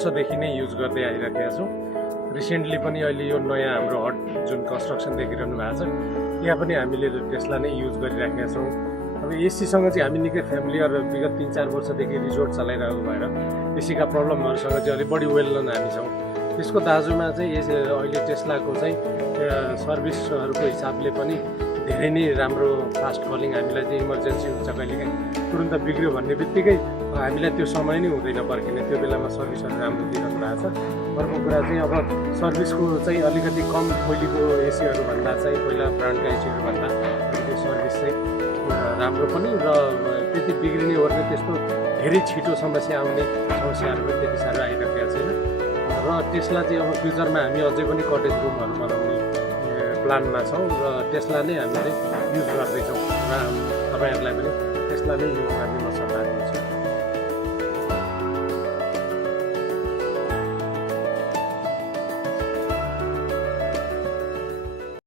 वर्षदेखि नै युज गर्दै आइरहेका छौँ। रिसेन्टली पनि अहिले यो नयाँ हाम्रो हट जुन कन्स्ट्रक्सन देखिरहनु भएको छ यहाँ पनि हामीले टेस्ला नै युज गरिराखेका छौँ। अब एसीसँग चाहिँ हामी निकै फ्यामिलीहरू विगत 3-4 वर्षदेखि रिजोर्ट चलाइरहेको भएर एसीका प्रब्लमहरूसँग चाहिँ अलिक बढी वेल नन हामी छौँ। त्यसको दाजुमा चाहिँ अहिले टेस्लाको चाहिँ सर्भिसहरूको हिसाबले पनि धेरै नै राम्रो फास्ट कलिङ हामीलाई चाहिँ इमर्जेन्सी हुन्छ कहिलेकाहीँ तुरुन्त बिग्रियो भन्ने बित्तिकै हामीलाई त्यो समय नै हुँदैन पर्खिने, त्यो बेलामा सर्भिसहरू राम्रो दिइरहनु भएको छ। अर्को कुरा चाहिँ अब सर्भिसको चाहिँ अलिकति कम पहिलेको एसीहरू भन्दा चाहिँ पहिला ब्रान्डका एसीहरू भन्दा अलिकति सर्भिस चाहिँ राम्रो पनि र त्यति बिग्रिने ओर्ने त्यस्तो धेरै छिटो समस्या आउने समस्याहरू पनि त्यति साह्रो आइरहेको छैन। र टेस्ला चाहिँ अब फ्युचरमा हामी अझै पनि कटेज रुमहरू बनाउने प्लानमा छौँ र टेस्ला नै हामीले युज गर्दैछौँ र तपाईँहरूलाई पनि टेस्ला नै युज गर्ने म सल्लाह